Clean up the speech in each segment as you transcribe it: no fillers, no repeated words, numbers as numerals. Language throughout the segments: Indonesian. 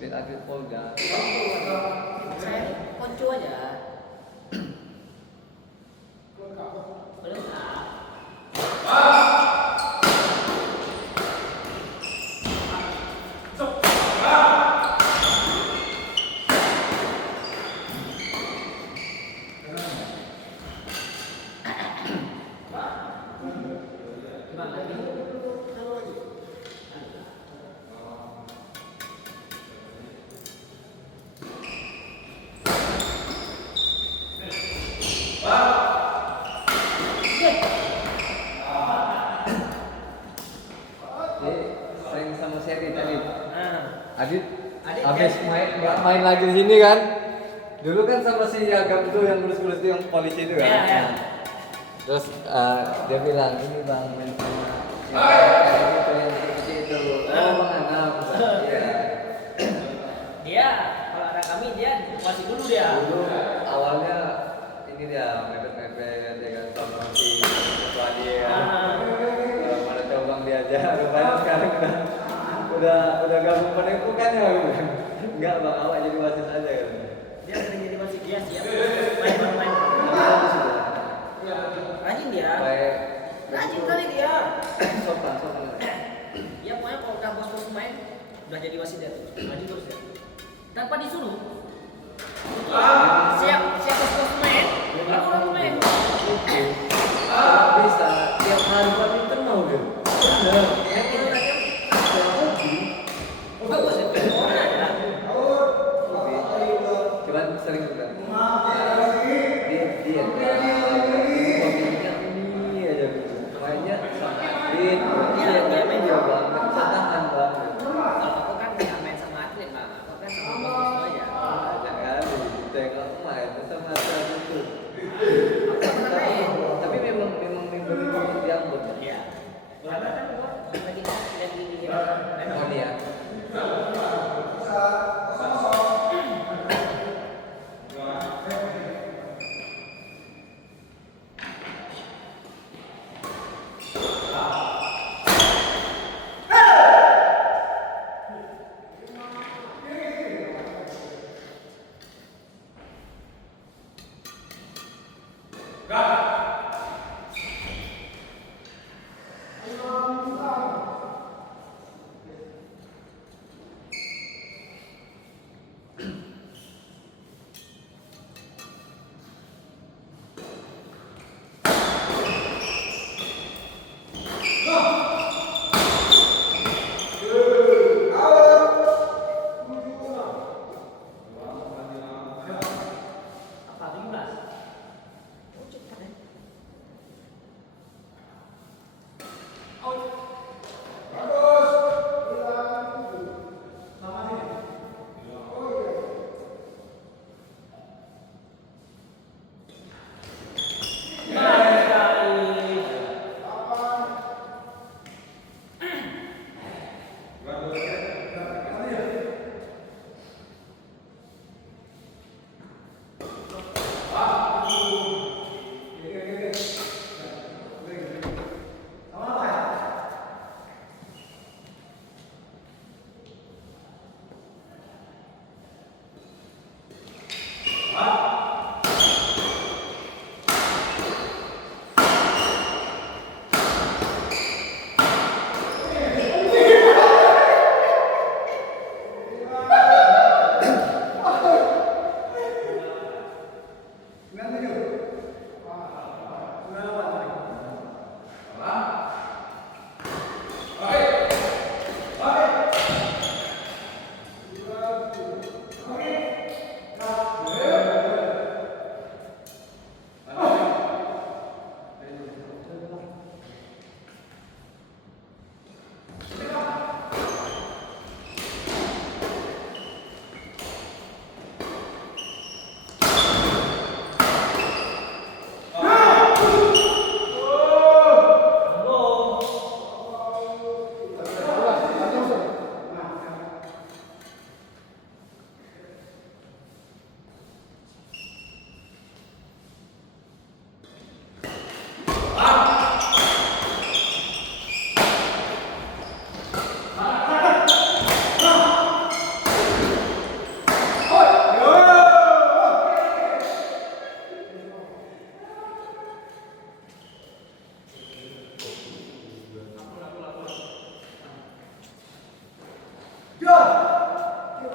Biar atlet Polda. Saya ponco aja. Belum tak. Sering sama Seri tadi. Adit Adit habis kan? nggak main lagi di sini kan? Dulu kan sama si Agam tuh yang lulus-lulus itu yang polisi itu kan. Iya, iya. Terus dia bilang ini bang main sama yang kayak gitu yang kecil itu. Oh bang Anam. Iya. Dia kalau ada kami dia masih dulu dia. Dulu awalnya ini dia mepet-mepet ya kan sama si ketua dia kan. Mana tahu bang diajar. Rupanya sekarang udah gabung padepokan ya. Enggak bang awak jadi wasit aja kan. Dia sering jadi wasit dia siap. Main. Rajin dia. Baik. Rajin kali dia. Sopan. Ya pokoknya kalau udah bos-bos main udah jadi wasit dia tuh. Rajin terus dia. Tanpa disuruh. Siap bos-bos main. Baru orang main. Bisa tiap hari badminton mau dia. Bener. Yang itu aja. Hobi. Bagus ya. Cuman sering juga. Dia hobinya ini aja gitu. Mainnya sama atlet. Dia main jauh banget. Satahan banget. Kalau aku kan nggak main sama atlet bang. Aku kan sama bos-bos aja. Jangan tengok main sama atlet itu. Aku pernah main. Tapi memang member itu diambut. Iya. Berapa kan gua?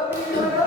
Tapi gimana?